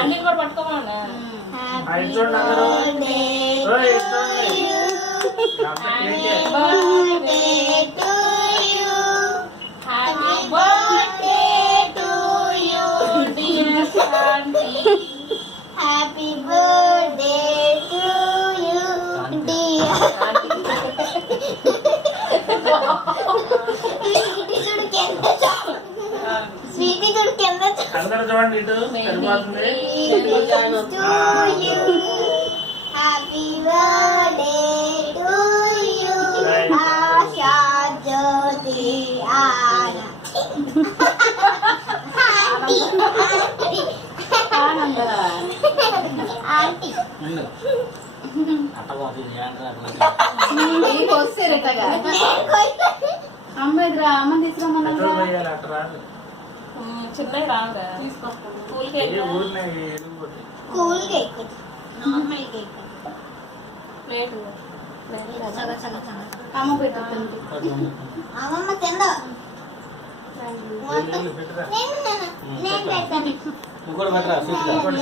అన్ని కూడా పట్టుకోమన్నా. Happy birthday to you. Happy birthday to you. Happy birthday to you, dear Shanti. Happy birthday to you, dear Sweetie to అందరూ చూడండి ఇటు సరిపోతుంది. Happy birthday to you, Asha Jyoti Ana. Auntie. అమ్మేదిరా అమ్మ తీసుకురమ్మన్నా petrol పోయాలి అట్ట రాదు. చిన్నవి రావుగా స్కూల్ కేక్ ఊరినే ఎదిగిపోతాయి. Cool cake. Normal cake. Plate అమ్మ పెట్టండి అమ్మమ్మ తిందా వెల్లుల్లి పెట్టరా. నేను పెడతాను. నువ్వు కూడా పెట్టరా స్వీట్ గా. ఇంకోటి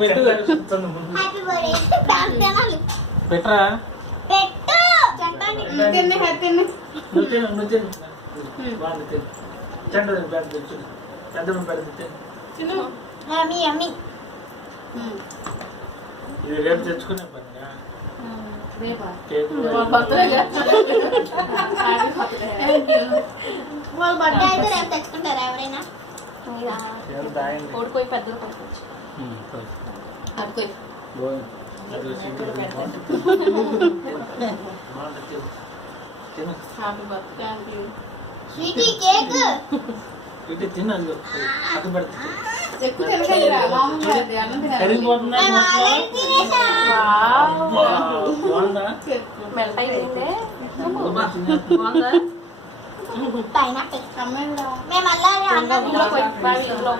పెట్టు. పెట్టు చెప్తుంది ముందు. హ్యాపీ బర్త్డే తినాలి. పెట్టరా. పెట్టు చంటాని. తిన్నే తిన్నే నువ్వు తిను, నువ్వు తిను. బాగుంది తిను. చెండు పెద్ద తెచ్చు. పెద్ద పెద్ద తిను. చిన్న యమ్మీ యమ్మీ. ఇది రేపు తెచ్చుకునే పని రేపా కేక్ బర్త్డేగా వాళ్ళ బర్త్డే అయితే రేపు తెచ్చుకుంటారా ఎవరైనా? దాయింది. ఓడిపోయి పెద్దలు కొనుక్కోవచ్చు. అడుకోయి అది సింగిల్ బాగుంది తిను. Happy birthday sweetie cake. ఇటు తిను. అది అటు పెడితే ఎక్కువ తినకండి మామూలుగా అది అన్నం తినాలి కరిగిపోతుందా మేము ఆల్రెడీ తినేసాం. బాగుందా? మెల్ట్ అయిపోయిందే. బాగుందా? పైన అమ్మేదిరా మేము అల్లారి అన్నం ఇందులో పోయి ఇందులో